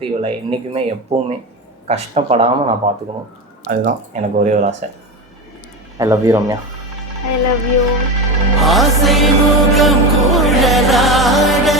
இவளை என்றைக்குமே எப்போவுமே கஷ்டப்படாமல் நான் பார்த்துக்கணும். அதுதான் எனக்கு ஒரே ஒரு ஆசை. I love you Ramya. I love you. ஆசை முகம் குழலாட